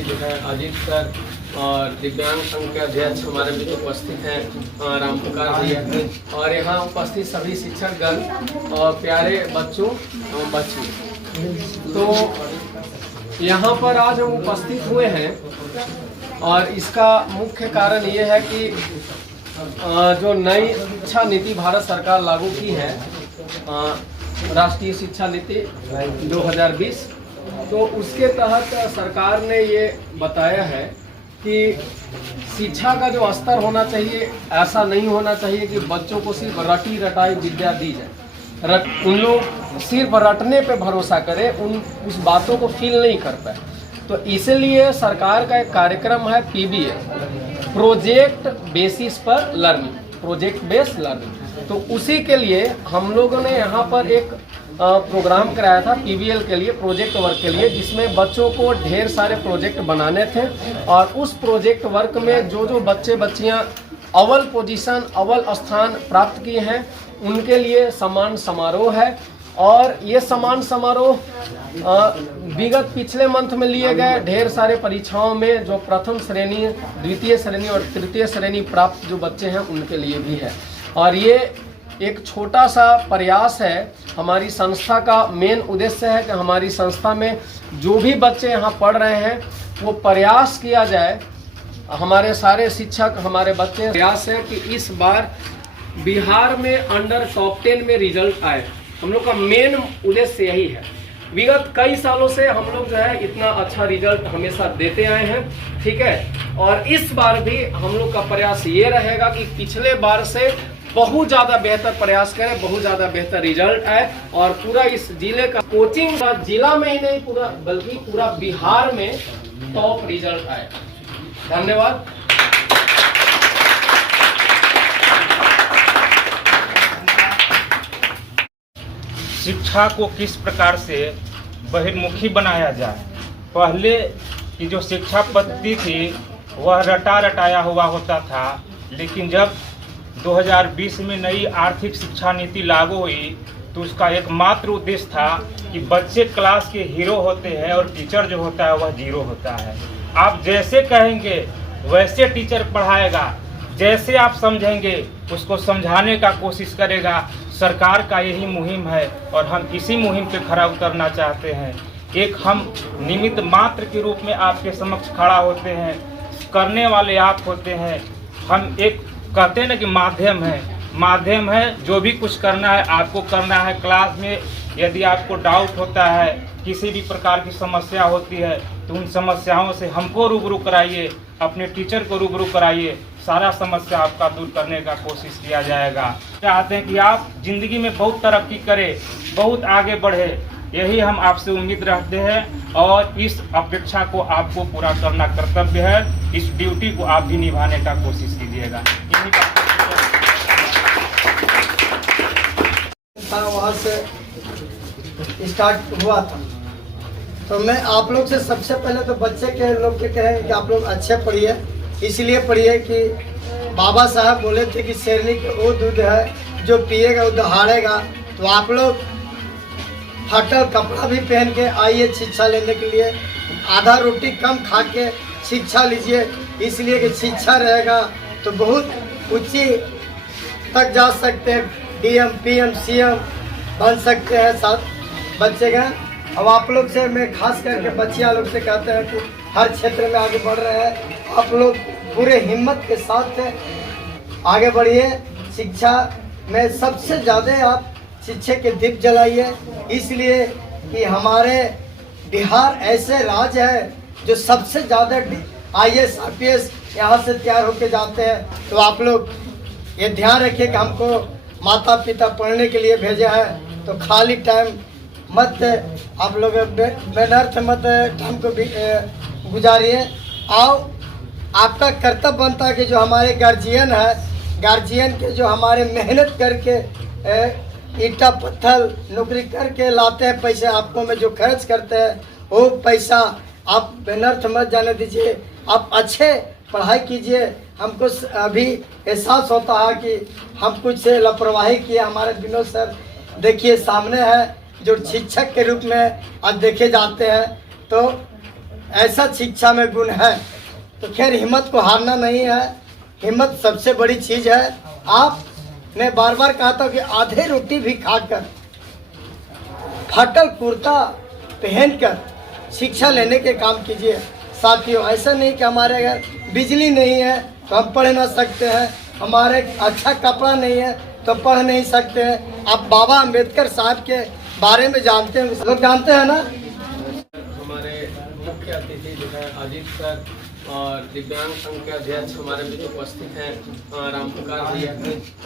श्री जो है अजीत सर और दिव्यांग संघ के अध्यक्ष हमारे बीच उपस्थित हैं राम प्रकाश जी, और यहाँ उपस्थित सभी शिक्षकगण और प्यारे बच्चों एवं बच्चियों। तो यहाँ पर आज हम उपस्थित हुए हैं और इसका मुख्य कारण ये है कि जो नई शिक्षा नीति भारत सरकार लागू की है, राष्ट्रीय शिक्षा नीति 2020, तो उसके तहत सरकार ने ये बताया है कि शिक्षा का जो स्तर होना चाहिए, ऐसा नहीं होना चाहिए कि बच्चों को सिर्फ रटी रटाई विद्या दी जाए। उन लोग सिर्फ रटने पे भरोसा करें, उस बातों को फील नहीं कर पाए। तो इसलिए सरकार का एक कार्यक्रम है PBL, प्रोजेक्ट बेसिस पर लर्निंग, प्रोजेक्ट बेस्ड लर्निंग। तो उसी के लिए हम लोगों ने यहाँ पर एक प्रोग्राम कराया था PBL के लिए, प्रोजेक्ट वर्क के लिए, जिसमें बच्चों को ढेर सारे प्रोजेक्ट बनाने थे। और उस प्रोजेक्ट वर्क में जो बच्चे बच्चियाँ अव्वल पोजीशन, अव्वल स्थान प्राप्त किए हैं, उनके लिए सम्मान समारोह है। और ये सम्मान समारोह विगत पिछले मंथ में लिए गए ढेर सारे परीक्षाओं में जो प्रथम श्रेणी, द्वितीय श्रेणी और तृतीय श्रेणी प्राप्त जो बच्चे हैं उनके लिए भी है। और ये एक छोटा सा प्रयास है, हमारी संस्था का मेन उद्देश्य है कि हमारी संस्था में जो भी बच्चे यहाँ पढ़ रहे हैं वो प्रयास किया जाए, हमारे सारे शिक्षक, हमारे बच्चे, प्रयास है कि इस बार बिहार में अंडर टॉप 10 में रिजल्ट आए। हम लोग का मेन उद्देश्य यही है। विगत कई सालों से हम लोग जो है इतना अच्छा रिजल्ट हमेशा देते आए हैं, ठीक है। और इस बार भी हम लोग का प्रयास ये रहेगा कि पिछले बार से बहुत ज़्यादा बेहतर प्रयास करें, बहुत ज़्यादा बेहतर रिजल्ट आए और पूरा इस जिले का कोचिंग जिला में ही नहीं पूरा बल्कि पूरा बिहार में टॉप रिजल्ट आए। धन्यवाद। शिक्षा को किस प्रकार से बहिर्मुखी बनाया जाए। पहले की जो शिक्षा पद्धति थी वह रटा रटाया हुआ होता था, लेकिन जब 2020 में नई आर्थिक शिक्षा नीति लागू हुई तो उसका एकमात्र उद्देश्य था कि बच्चे क्लास के हीरो होते हैं और टीचर जो होता है वह जीरो होता है। आप जैसे कहेंगे वैसे टीचर पढ़ाएगा, जैसे आप समझेंगे उसको समझाने का कोशिश करेगा। सरकार का यही मुहिम है और हम इसी मुहिम पे खरा उतरना चाहते हैं। एक हम निमित्त मात्र के रूप में आपके समक्ष खड़ा होते हैं, करने वाले आप होते हैं। हम एक कहते हैं ना कि माध्यम है। जो भी कुछ करना है आपको करना है। क्लास में यदि आपको डाउट होता है, किसी भी प्रकार की समस्या होती है, तो उन समस्याओं से हमको रूबरू कराइए, अपने टीचर को रूबरू कराइए, सारा समस्या आपका दूर करने का कोशिश किया जाएगा। चाहते हैं कि आप जिंदगी में बहुत तरक्की करें, बहुत आगे बढ़े, यही हम आपसे उम्मीद रखते हैं और इस अपेक्षा को आपको पूरा करना कर्तव्य है। इस ड्यूटी को आप भी निभाने का कोशिश कीजिएगा। वहाँ से स्टार्ट हुआ था, तो मैं आप लोग से सबसे पहले तो बच्चे के लोग के कहें कि आप लोग अच्छे पढ़िए। इसलिए पढ़िए कि बाबा साहब बोले थे कि शेरनी का वो दूध है जो पिएगा वो दहाड़ेगा। तो आप लोग फटल कपड़ा भी पहन के आइए शिक्षा लेने के लिए। आधा रोटी कम खा के शिक्षा लीजिए, इसलिए कि शिक्षा रहेगा तो बहुत ऊंची तक जा सकते हैं, DM, PM, CM बन सकते हैं साथ बच्चे का। अब आप लोग से मैं खास करके बच्चियाँ लोग से कहते हैं कि हर क्षेत्र में आगे बढ़ रहे हैं, आप लोग पूरे हिम्मत के साथ आगे बढ़िए। शिक्षा में सबसे ज़्यादा आप शिक्षा के दीप जलाइए, इसलिए कि हमारे बिहार ऐसे राज्य है जो सबसे ज़्यादा IAS IPS यहाँ से तैयार होके जाते हैं। तो आप लोग ये ध्यान रखिए कि हमको माता पिता पढ़ने के लिए भेजा है, तो खाली टाइम मत आप लोग बेनर्थ मत टाइम को गुजारिए। आओ, आपका कर्तव्य बनता है कि जो हमारे गार्जियन है, गार्जियन के जो हमारे मेहनत करके ईटा पत्थर नौकरी करके लाते हैं, पैसे आपको में जो खर्च करते हैं वो पैसा आप बेनर्थ मत जाने दीजिए। आप अच्छे पढ़ाई कीजिए। हमको अभी एहसास होता है कि हम कुछ लापरवाही किए। हमारे विनोद सर देखिए सामने है जो शिक्षक के रूप में आज देखे जाते हैं। तो ऐसा शिक्षा में गुण है। तो खैर हिम्मत को हारना नहीं है, हिम्मत सबसे बड़ी चीज़ है। आपने बार बार कहा था कि आधे रोटी भी खाकर, फटल कुर्ता पहनकर शिक्षा लेने के काम कीजिए। साथियों, ऐसा नहीं कि हमारे घर बिजली नहीं है तो हम पढ़ ना सकते हैं, हमारे अच्छा कपड़ा नहीं है तो पढ़ नहीं सकते हैं। आप बाबा अम्बेडकर साहब के बारे में जानते हैं, लोग जानते हैं ना। हमारे मुख्य अतिथि जो है अजीत सर और दिव्यांग संघ के अध्यक्ष हमारे बीच उपस्थित हैं रामपुकार जी,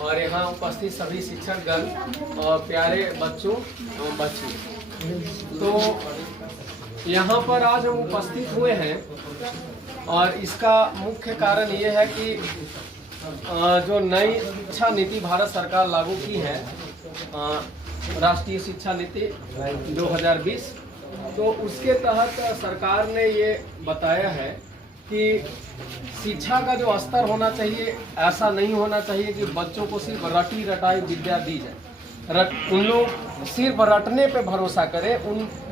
और यहाँ उपस्थित सभी शिक्षकगण और प्यारे बच्चों एवं बच्चियों। तो यहाँ पर आज हम उपस्थित हुए हैं और इसका मुख्य कारण ये है कि जो नई शिक्षा नीति भारत सरकार लागू की है, राष्ट्रीय शिक्षा नीति 2020, तो उसके तहत सरकार ने ये बताया है कि शिक्षा का जो स्तर होना चाहिए, ऐसा नहीं होना चाहिए कि बच्चों को सिर्फ रटी रटाई विद्या दी जाए, उन लोग सिर्फ रटने पे भरोसा करें,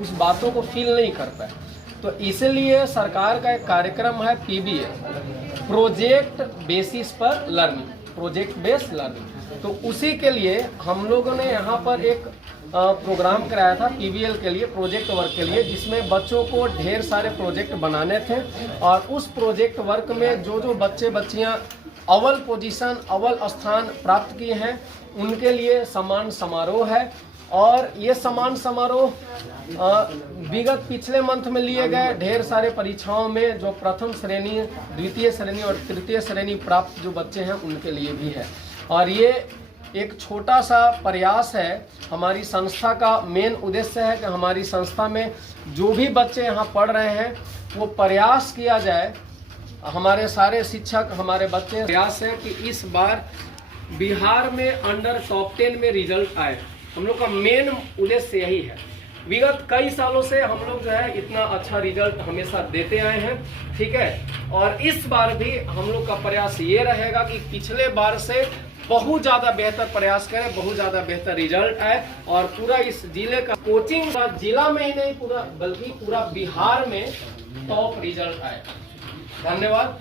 उस बातों को फील नहीं कर पाए। तो इसलिए सरकार का एक कार्यक्रम है PBL, प्रोजेक्ट बेसिस पर लर्निंग, प्रोजेक्ट बेस्ड लर्निंग। तो उसी के लिए हम लोगों ने यहाँ पर एक प्रोग्राम कराया था PBL के लिए, प्रोजेक्ट वर्क के लिए, जिसमें बच्चों को ढेर सारे प्रोजेक्ट बनाने थे। और उस प्रोजेक्ट वर्क में जो जो बच्चे बच्चियाँ अव्वल पोजीशन, अव्वल स्थान प्राप्त किए हैं, उनके लिए सम्मान समारोह है। और ये सम्मान समारोह विगत पिछले मंथ में लिए गए ढेर सारे परीक्षाओं में जो प्रथम श्रेणी, द्वितीय श्रेणी और तृतीय श्रेणी प्राप्त जो बच्चे हैं उनके लिए भी है। और ये एक छोटा सा प्रयास है, हमारी संस्था का मेन उद्देश्य है कि हमारी संस्था में जो भी बच्चे यहाँ पढ़ रहे हैं वो प्रयास किया जाए, हमारे सारे शिक्षक, हमारे बच्चे, प्रयास है कि इस बार बिहार में अंडर टॉप 10 में रिजल्ट आए। हम लोग का मेन उद्देश्य यही है। विगत कई सालों से हम लोग जो है इतना अच्छा रिजल्ट हमेशा देते आए हैं, ठीक है। और इस बार भी हम लोग का प्रयास ये रहेगा कि पिछले बार से बहुत ज़्यादा बेहतर प्रयास करें, बहुत ज़्यादा बेहतर रिजल्ट आए और पूरा इस जिले का कोचिंग जिला में ही नहीं पूरा बल्कि पूरा बिहार में टॉप रिजल्ट आए। धन्यवाद।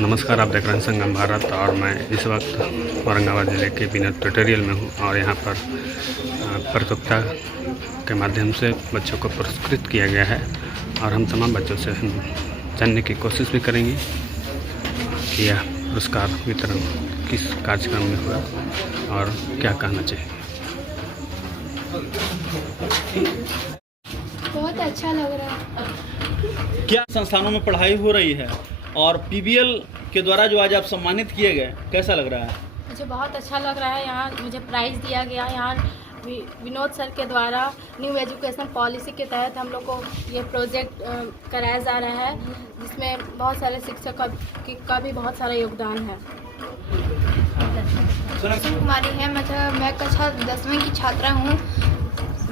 नमस्कार, आप देख रहे हैं संगम भारत और मैं इस वक्त औरंगाबाद ज़िले के बिना ट्यूटोरियल में हूँ और यहाँ पर प्रतियोगिता के माध्यम से बच्चों को पुरस्कृत किया गया है और हम तमाम बच्चों से हम जानने की कोशिश भी करेंगे कि यह पुरस्कार वितरण किस कार्यक्रम में हुआ और क्या कहना चाहिए। बहुत अच्छा लग रहा है। क्या संस्थानों में पढ़ाई हो रही है और PBL के द्वारा जो आज आप सम्मानित किए गए, कैसा लग रहा है? मुझे बहुत अच्छा लग रहा है। यहाँ मुझे प्राइज़ दिया गया। यहाँ विनोद सर के द्वारा न्यू एजुकेशन पॉलिसी के तहत हम लोग को ये प्रोजेक्ट कराया जा रहा है, जिसमें बहुत सारे शिक्षक का भी बहुत सारा योगदान है। कुमारी है। मैं कक्षा 10वीं की छात्रा हूँ।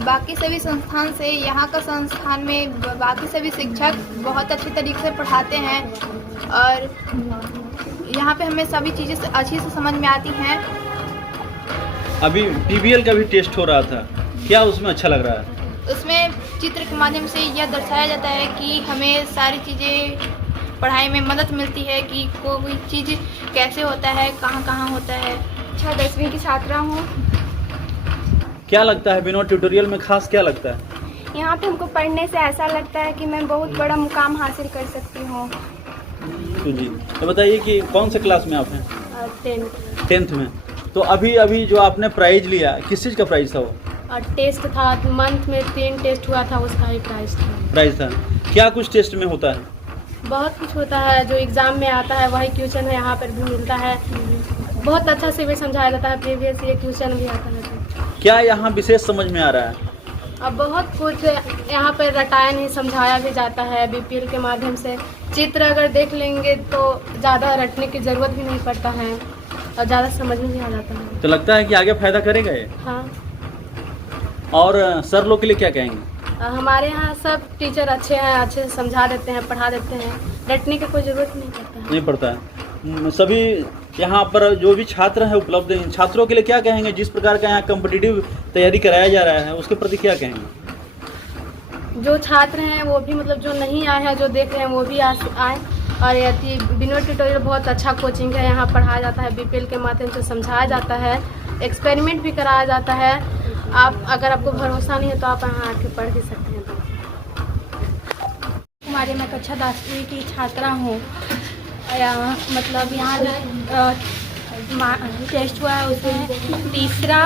बाकी सभी संस्थान से यहाँ का संस्थान में बाकी सभी शिक्षक बहुत अच्छी तरीके से पढ़ाते हैं और यहाँ पे हमें सभी चीज़ें अच्छी से समझ में आती हैं। अभी पीबीएल का भी टेस्ट हो रहा था, क्या उसमें अच्छा लग रहा है? उसमें चित्र के माध्यम से यह दर्शाया जाता है कि हमें सारी चीज़ें पढ़ाई में मदद मिलती है कि कोई चीज़ कैसे होता है, कहाँ कहाँ होता है। कक्षा 10वीं की छात्रा हूँ। क्या लगता है विनोद ट्यूटोरियल में खास क्या लगता है? यहाँ पे हमको पढ़ने से ऐसा लगता है कि मैं बहुत बड़ा मुकाम हासिल कर सकती हूँ। तो जी तो बताइए कि कौन से क्लास में आप हैं? 10th में। तो अभी जो आपने प्राइज लिया, किस चीज़ का प्राइज था वो? और टेस्ट था, मंथ में 3 टेस्ट हुआ था, उसका ही प्राइज था। क्या कुछ टेस्ट में होता है? बहुत कुछ होता है, जो एग्ज़ाम में आता है वही क्वेश्चन है, यहाँ पर भी मिलता है। बहुत अच्छा से भी समझाया जाता है, प्रीवियस ये क्वेश्चन भी आता है। क्या यहाँ विशेष समझ में आ रहा है? अब बहुत कुछ यहाँ पर रटाया नहीं, समझाया भी जाता है बीपीएल के माध्यम से। चित्र अगर देख लेंगे तो ज़्यादा रटने की ज़रूरत भी नहीं पड़ता है और ज़्यादा समझ में भी आ जाता है। तो लगता है कि आगे फायदा करेगा ये? हाँ। और सर लोग के लिए क्या कहेंगे? हमारे यहाँ सब टीचर अच्छे हैं, अच्छे से समझा देते हैं, पढ़ा देते हैं, रटने की कोई ज़रूरत नहीं पड़ता है। नहीं पड़ता है। सभी यहाँ पर जो भी छात्र हैं उपलब्ध हैं, छात्रों के लिए क्या कहेंगे? जिस प्रकार का यहाँ कॉम्पिटिटिव तैयारी कराया जा रहा है उसके प्रति क्या कहेंगे? जो छात्र हैं वो भी मतलब जो नहीं आए हैं, जो देख रहे हैं वो भी आए। और यदि विनोद ट्यूटोरियल बहुत अच्छा कोचिंग है, यहाँ पढ़ाया जाता है, बीपीएल के माध्यम से समझाया जाता है, एक्सपेरिमेंट भी कराया जाता है। आप अगर आपको भरोसा नहीं है तो आप यहाँ आके पढ़ भी सकते हैं। हमारे मैं कक्षा 10वीं की छात्रा हूँ। मतलब यहाँ टेस्ट हुआ है, उसमें तीसरा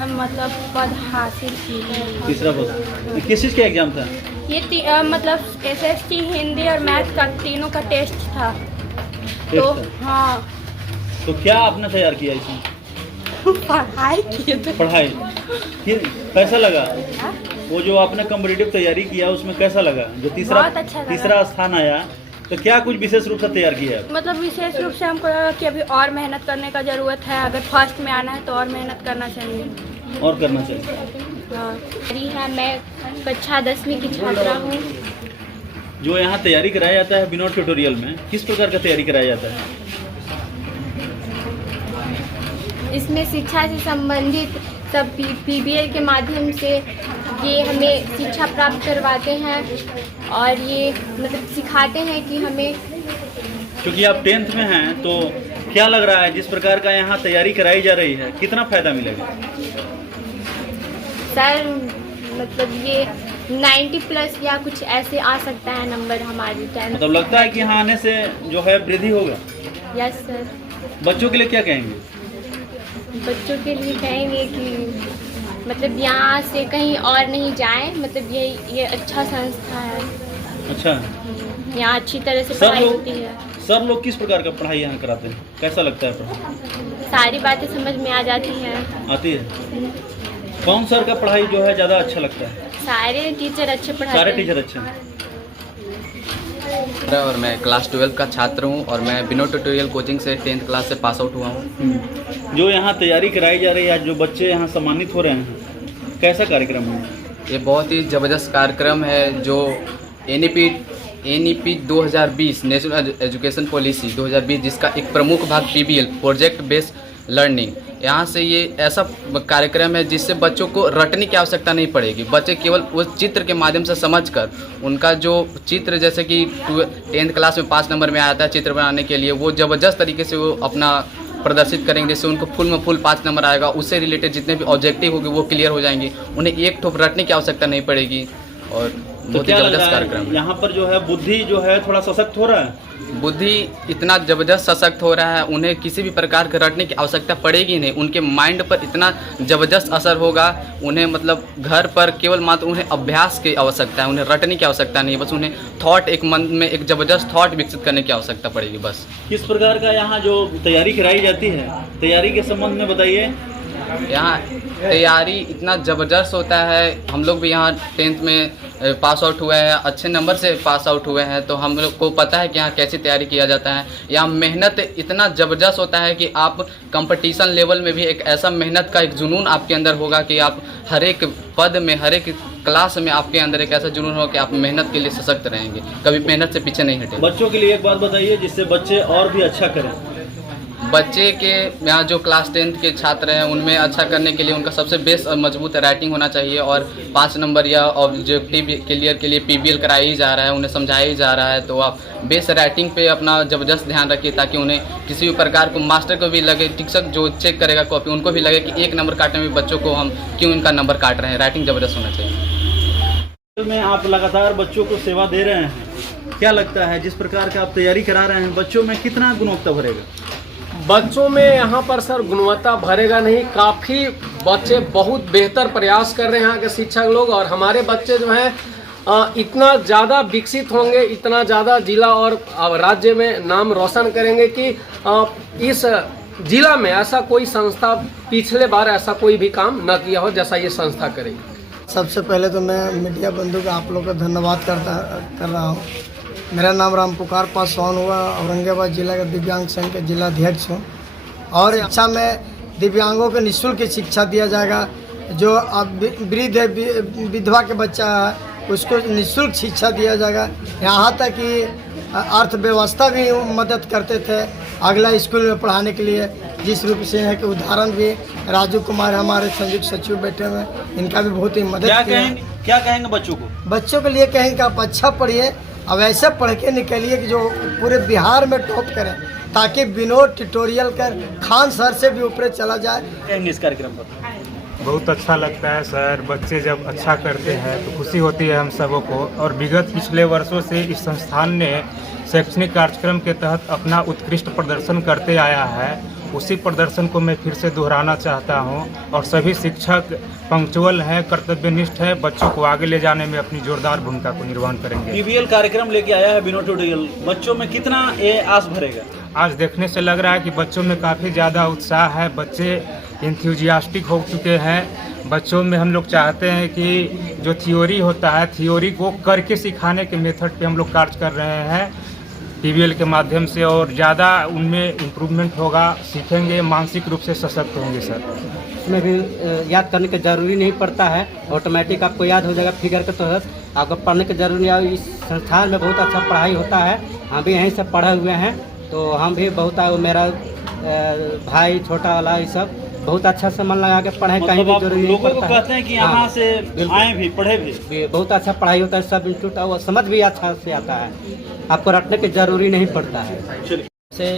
मतलब पद हासिल की है। तीसरा पद किस चीज़ का एग्जाम था? ये मतलब SST, हिंदी और मैथ का तीनों का टेस्ट था। तो हाँ। तो क्या आपने तैयार किया इसमें? पढ़ाई किए थे। पढ़ाई कैसा लगा? वो जो आपने कॉम्पिटिटिव तैयारी किया उसमें कैसा लगा? जो तीसरा स्थान आया, तो क्या कुछ विशेष रूप से तैयार किया है? मतलब विशेष रूप से हमको लगा कि अभी और मेहनत करने का ज़रूरत है। अगर फर्स्ट में आना है तो और मेहनत करना चाहिए। और करना चाहिए। हाँ। है मैं कक्षा 10वीं की छात्रा हूँ। जो यहाँ तैयारी कराया जाता है विनोद ट्यूटोरियल में, किस प्रकार का तैयारी कराया जाता है? इसमें शिक्षा से संबंधित सब पीबीएल के माध्यम से ये हमें शिक्षा प्राप्त करवाते हैं और ये मतलब सिखाते हैं कि हमें। क्योंकि आप 10th में हैं तो क्या लग रहा है जिस प्रकार का यहाँ तैयारी कराई जा रही है, कितना फ़ायदा मिलेगा? सर मतलब ये 90+ या कुछ ऐसे आ सकता है नंबर हमारी 10th। मतलब लगता है कि यहाँ आने से जो है वृद्धि होगा? Yes sir. बच्चों के लिए क्या कहेंगे? बच्चों के लिए कहेंगे कि मतलब यहाँ से कहीं और नहीं जाएं। मतलब ये अच्छा संस्था है। अच्छा। यहाँ अच्छी तरह से पढ़ाई होती है। सर लोग किस प्रकार का पढ़ाई यहाँ कराते हैं? कैसा लगता है पढ़ाई? सारी बातें समझ में आ जाती हैं। आती है। कौन सर का पढ़ाई जो है ज़्यादा अच्छा लगता है? सारे टीचर अच्छे पढ़ाते हैं। सारे टीचर अच्छे हैं। और मैं क्लास 12 का छात्र हूँ और मैं विनोद ट्यूटोरियल कोचिंग से 10th क्लास से पास आउट हुआ हूँ। जो यहाँ तैयारी कराई जा रही है, जो बच्चे यहाँ सम्मानित हो रहे हैं, कैसा कार्यक्रम है? ये बहुत ही ज़बरदस्त कार्यक्रम है जो NEP 2020 नेशनल एजुकेशन पॉलिसी 2020 जिसका एक प्रमुख भाग PBL प्रोजेक्ट बेस्ड लर्निंग, यहाँ से ये ऐसा कार्यक्रम है जिससे बच्चों को रटने की आवश्यकता नहीं पड़ेगी। बच्चे केवल उस चित्र के माध्यम से समझकर उनका जो चित्र, जैसे कि 10th क्लास में 5 नंबर में आया था चित्र बनाने के लिए, वो ज़बरदस्त तरीके से वो अपना प्रदर्शित करेंगे। जैसे उनको फुल में फुल 5 नंबर आएगा, उससे रिलेटेड जितने भी ऑब्जेक्टिव होंगे वो क्लियर हो जाएंगे। उन्हें एक ठोप रटने की आवश्यकता नहीं पड़ेगी और बहुत ही ज़बरदस्त कार्यक्रम। यहाँ पर जो है बुद्धि जो है थोड़ा सशक्त हो रहा है। बुद्धि इतना ज़बरदस्त सशक्त हो रहा है, उन्हें किसी भी प्रकार के रटने की आवश्यकता पड़ेगी नहीं। उनके माइंड पर इतना ज़बरदस्त असर होगा, उन्हें मतलब घर पर केवल मात्र उन्हें अभ्यास की आवश्यकता है, उन्हें रटने की आवश्यकता नहीं है। बस उन्हें थॉट, एक मन में एक ज़बरदस्त थॉट विकसित करने की आवश्यकता पड़ेगी बस। किस प्रकार का यहाँ जो तैयारी कराई जाती है, तैयारी के संबंध में बताइए। यहाँ तैयारी इतना ज़बरदस्त होता है। हम लोग भी यहाँ 10th में पास आउट हुए हैं, अच्छे नंबर से पास आउट हुए हैं, तो हम लोग को पता है कि यहाँ कैसे तैयारी किया जाता है। यहाँ मेहनत इतना ज़बरदस्त होता है कि आप कंपटीशन लेवल में भी एक ऐसा मेहनत का एक जुनून आपके अंदर होगा कि आप हर एक पद में, हर एक क्लास में आपके अंदर एक ऐसा जुनून होगा कि आप मेहनत के लिए सशक्त रहेंगे, कभी मेहनत से पीछे नहीं हटेंगे। बच्चों के लिए एक बात बताइए जिससे बच्चे और भी अच्छा करें। बच्चे के यहाँ जो क्लास 10th के छात्र हैं उनमें अच्छा करने के लिए उनका सबसे बेस्ट और मजबूत राइटिंग होना चाहिए, और 5 नंबर या ऑब्जेक्टिव क्लियर के लिए PBL कराया ही जा रहा है, उन्हें समझाया ही जा रहा है। तो आप बेस्ट राइटिंग पे अपना ज़बरदस्त ध्यान रखिए ताकि उन्हें किसी भी प्रकार को मास्टर को भी लगे, शिक्षक जो चेक करेगा कॉपी उनको भी लगे कि 1 नंबर काटने में बच्चों को हम क्यों इनका नंबर काट रहे हैं। राइटिंग ज़बरदस्त होना चाहिए। में आप लगातार बच्चों को सेवा दे रहे हैं, क्या लगता है जिस प्रकार का आप तैयारी करा रहे हैं बच्चों में कितना गुणवत्ता भरेगा? बच्चों में यहाँ पर सर गुणवत्ता भरेगा नहीं, काफ़ी बच्चे बहुत बेहतर प्रयास कर रहे हैं यहाँ के शिक्षक लोग, और हमारे बच्चे जो हैं इतना ज़्यादा विकसित होंगे, इतना ज़्यादा जिला और राज्य में नाम रोशन करेंगे कि इस जिला में ऐसा कोई संस्था पिछले बार ऐसा कोई भी काम न किया हो जैसा ये संस्था करेगी। सबसे पहले तो मैं मीडिया बंधु का आप लोग का धन्यवाद कर रहा हूँ। मेरा नाम रामपुकार पासवान हुआ, औरंगाबाद जिला का दिव्यांग संघ के जिलाध्यक्ष हूँ, और शिक्षा में दिव्यांगों को निःशुल्क शिक्षा दिया जाएगा। जो अब वृद्ध है, विधवा के बच्चा है, उसको निःशुल्क शिक्षा दिया जाएगा। यहाँ तक कि अर्थव्यवस्था भी मदद करते थे अगला स्कूल में पढ़ाने के लिए, जिस रूप से है कि उदाहरण भी राजू कुमार हमारे संयुक्त सचिव बैठे हुए, इनका भी बहुत ही मदद क्या कहेंगे बच्चों को? बच्चों के लिए कहेंगे कि आप अच्छा पढ़िए, अब ऐसे पढ़ के निकलिए कि जो पूरे बिहार में टॉप करें, ताकि विनोद ट्यूटोरियल कर खान सर से भी ऊपर चला जाए। इस कार्यक्रम पर बहुत अच्छा लगता है सर, बच्चे जब अच्छा करते हैं तो खुशी होती है हम सबों को। और विगत पिछले वर्षों से इस संस्थान ने शैक्षणिक कार्यक्रम के तहत अपना उत्कृष्ट प्रदर्शन करते आया है, उसी प्रदर्शन को मैं फिर से दोहराना चाहता हूं। और सभी शिक्षक पंक्चुअल हैं, कर्तव्यनिष्ठ हैं, बच्चों को आगे ले जाने में अपनी जोरदार भूमिका को निर्वहन करेंगे। PBL कार्यक्रम लेके आया है विनोद ट्यूटोरियल, बच्चों में कितना ये आस भरेगा? आज देखने से लग रहा है कि बच्चों में काफ़ी ज़्यादा उत्साह है, बच्चे इंथ्यूजियास्टिक हो चुके हैं। बच्चों में हम लोग चाहते हैं कि जो थ्योरी होता है, थ्योरी को करके सिखाने के मेथड पे हम लोग कार्य कर रहे हैं PBL के माध्यम से, और ज़्यादा उनमें इम्प्रूवमेंट होगा, सीखेंगे, मानसिक रूप से सशक्त होंगे सर। इसमें भी याद करने की ज़रूरी नहीं पड़ता है, ऑटोमेटिक आपको याद हो जाएगा फिगर के तहत, आपको पढ़ने की जरूरी नहीं है। इस संस्थान में बहुत अच्छा पढ़ाई होता है, हम भी यहीं से पढ़े हुए हैं, तो हम भी बहुत मेरा भाई छोटा वाला ये सब बहुत अच्छा से मन लगा के पढ़े, कहीं भी जरूरी नहीं पड़ता है। कहते हैं कि यहाँ से आए भी पढ़े भी बहुत अच्छा पढ़ाई होता है, सब इंस्टीट्यूट और समझ भी अच्छा से आता है, आपको रटने की जरूरी नहीं पड़ता है। से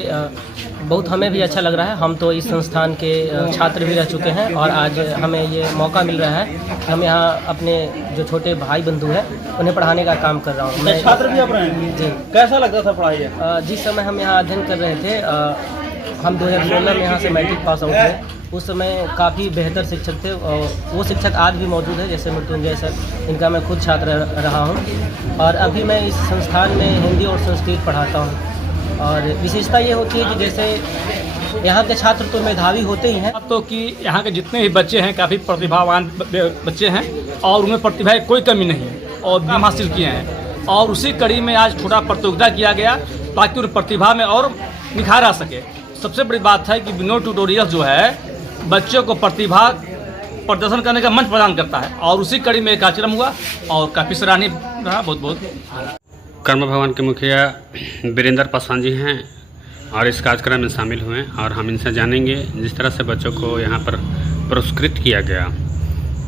बहुत हमें भी अच्छा लग रहा है, हम तो इस संस्थान के छात्र भी रह चुके हैं, और आज हमें ये मौका मिल रहा है कि हम यहाँ अपने जो छोटे भाई बंधु हैं उन्हें पढ़ाने का काम कर रहा हूँ। मैं छात्र भी आप रहे हैं जी। कैसा लगता था पढ़ाई? जिस समय हम यहाँ अध्ययन कर रहे थे, हम 2016 में यहाँ से मैट्रिक पास आउट हुए, उस समय काफ़ी बेहतर शिक्षक थे, और वो शिक्षक आज भी मौजूद है, जैसे मृत्युंजय सर, इनका मैं खुद छात्र रहा हूँ। और अभी मैं इस संस्थान में हिंदी और संस्कृत पढ़ाता हूँ। और विशेषता ये होती है कि जैसे यहाँ के छात्र तो मेधावी होते ही हैं, तो कि यहाँ के जितने भी बच्चे हैं काफ़ी प्रतिभावान बच्चे हैं, और उनमें प्रतिभा की कोई कमी नहीं है, और नाम हासिल किए हैं। और उसी कड़ी में आज थोड़ा प्रतियोगिता किया गया ताकि उन प्रतिभा में और निखार आ सके। सबसे बड़ी बात है कि विनोद ट्यूटोरियल जो है बच्चों को प्रतिभा प्रदर्शन करने का मंच प्रदान करता है, और उसी कड़ी में एक कार्यक्रम हुआ और काफ़ी सराहनीय रहा। बहुत बहुत कर्म भवन के मुखिया वीरेंद्र पासवान जी हैं और इस कार्यक्रम में शामिल हुए, और हम इनसे जानेंगे जिस तरह से बच्चों को यहाँ पर पुरस्कृत किया गया,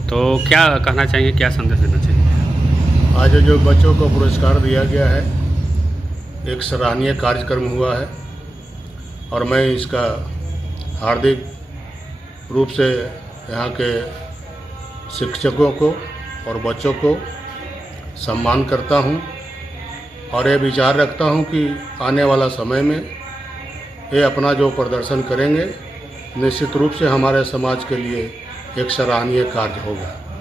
तो क्या कहना चाहिए, क्या संदेश देना चाहिए? आज जो बच्चों को पुरस्कार दिया गया है एक सराहनीय कार्यक्रम हुआ है, और मैं इसका हार्दिक रूप से यहाँ के शिक्षकों को और बच्चों को सम्मान करता हूँ, और ये विचार रखता हूँ कि आने वाला समय में ये अपना जो प्रदर्शन करेंगे निश्चित रूप से हमारे समाज के लिए एक सराहनीय कार्य होगा।